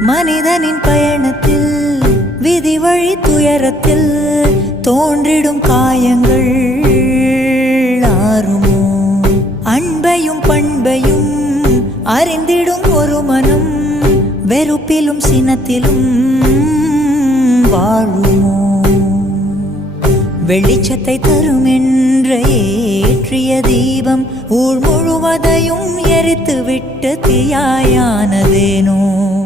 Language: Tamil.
மனிதனின் பயணத்தில் விதி வழி துயரத்தில் தோன்றிடும் காயங்கள் ஆறுமோ? அன்பையும் பண்பையும் அறிந்திடும் ஒரு மனம் வெறுப்பிலும் சினத்திலும் வாழுமோ? வெளிச்சத்தை தரும் என்ற ஏற்றிய தீபம் ஊர் முழுவதையும் எரித்து விட்டு தீயாயானதேனோ?